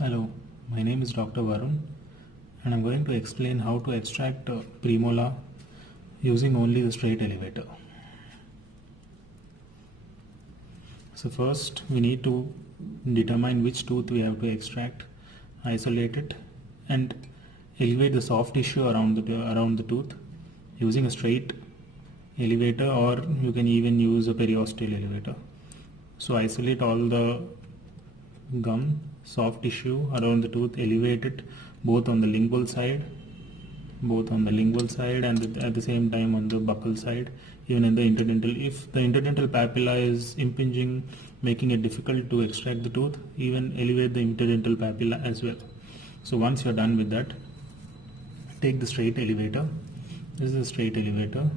Hello, my name is Dr. Varun and I'm going to explain how to extract premolar using only the straight elevator. So first we need to determine which tooth we have to extract, isolate it and elevate the soft tissue around the tooth using a straight elevator, or you can even use a periosteal elevator. So isolate all the gum, soft tissue around the tooth, elevate it both on the lingual side and at the same time on the buccal side, even in the interdental. If the interdental papilla is impinging, making it difficult to extract the tooth, even elevate the interdental papilla as well. So once you're done with that, take the straight elevator. This is a straight elevator.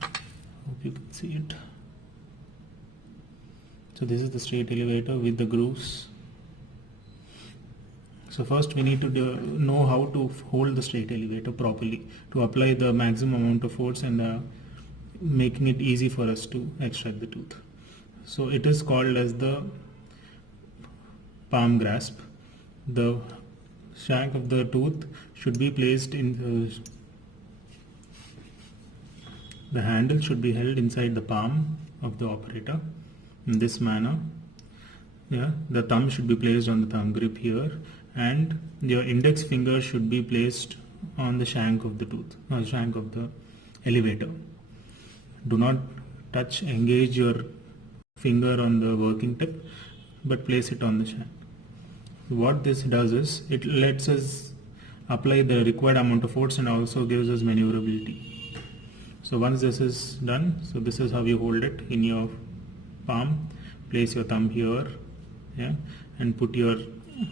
Hope you can see it. So this is the straight elevator with the grooves. So first we need to know how to hold the straight elevator properly to apply the maximum amount of force and making it easy for us to extract the tooth. So it is called as the palm grasp. The shank of the tooth should be placed in the handle should be held inside the palm of the operator in this manner. The thumb should be placed on the thumb grip here, and your index finger should be placed on the shank of the tooth, shank of the elevator. Do not engage your finger on the working tip, but place it on the shank. What this does is it lets us apply the required amount of force and also gives us maneuverability. So once this is done, so this is how you hold it in your palm. Place your thumb here, and put your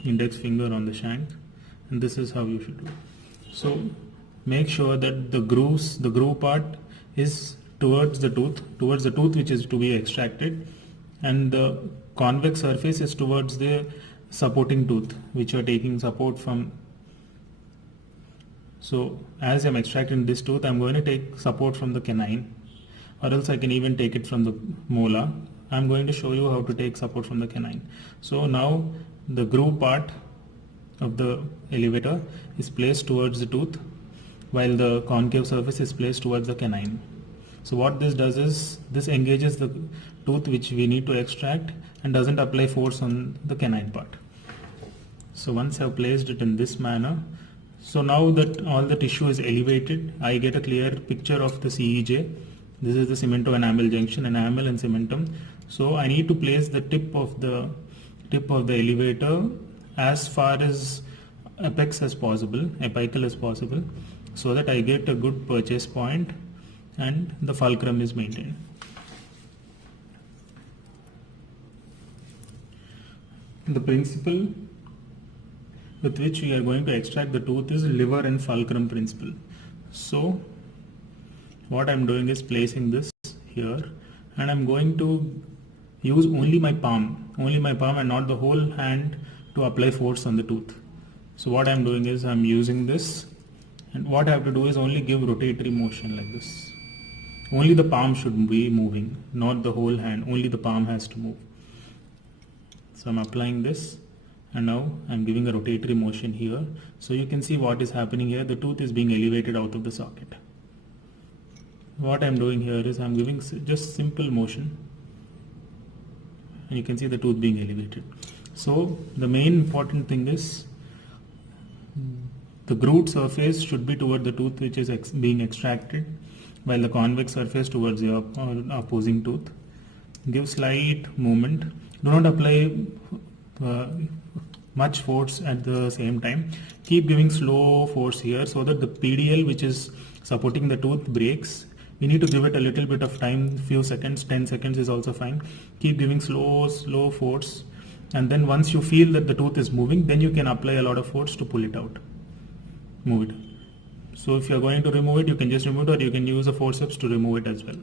index finger on the shank, and this is how you should do. So make sure that the groove part is towards the tooth which is to be extracted, and the convex surface is towards the supporting tooth which you are taking support from. So as I am extracting this tooth, I am going to take support from the canine, or else I can even take it from the molar. I am going to show you how to take support from the canine. So now the groove part of the elevator is placed towards the tooth while the concave surface is placed towards the canine. So what this does is this engages the tooth which we need to extract and doesn't apply force on the canine part. So once I have placed it in this manner, so now that all the tissue is elevated, I get a clear picture of the CEJ. This is the cemento-enamel junction, enamel and cementum. So I need to place the tip of the elevator as far as apex as possible, apical as possible, so that I get a good purchase point and the fulcrum is maintained. The principle with which we are going to extract the tooth is liver and fulcrum principle. So what I am doing is placing this here, and I am going to use only my palm and not the whole hand to apply force on the tooth. So what I am doing is I am using this, and what I have to do is only give rotatory motion like this. Only the palm should be moving, not the whole hand, only the palm has to move. So I am applying this, and now I am giving a rotatory motion here. So you can see what is happening here. The tooth is being elevated out of the socket. What I am doing here is I am giving just simple motion, and you can see the tooth being elevated. So the main important thing is the grooved surface should be toward the tooth which is being extracted, while the convex surface towards the opposing tooth. Give slight movement. Do not apply much force at the same time. Keep giving slow force here so that the PDL which is supporting the tooth breaks. We need to give it a little bit of time, few seconds, 10 seconds is also fine. Keep giving slow force, and then once you feel that the tooth is moving, then you can apply a lot of force to pull it out, move it. So if you are going to remove it, you can just remove it, or you can use a forceps to remove it as well.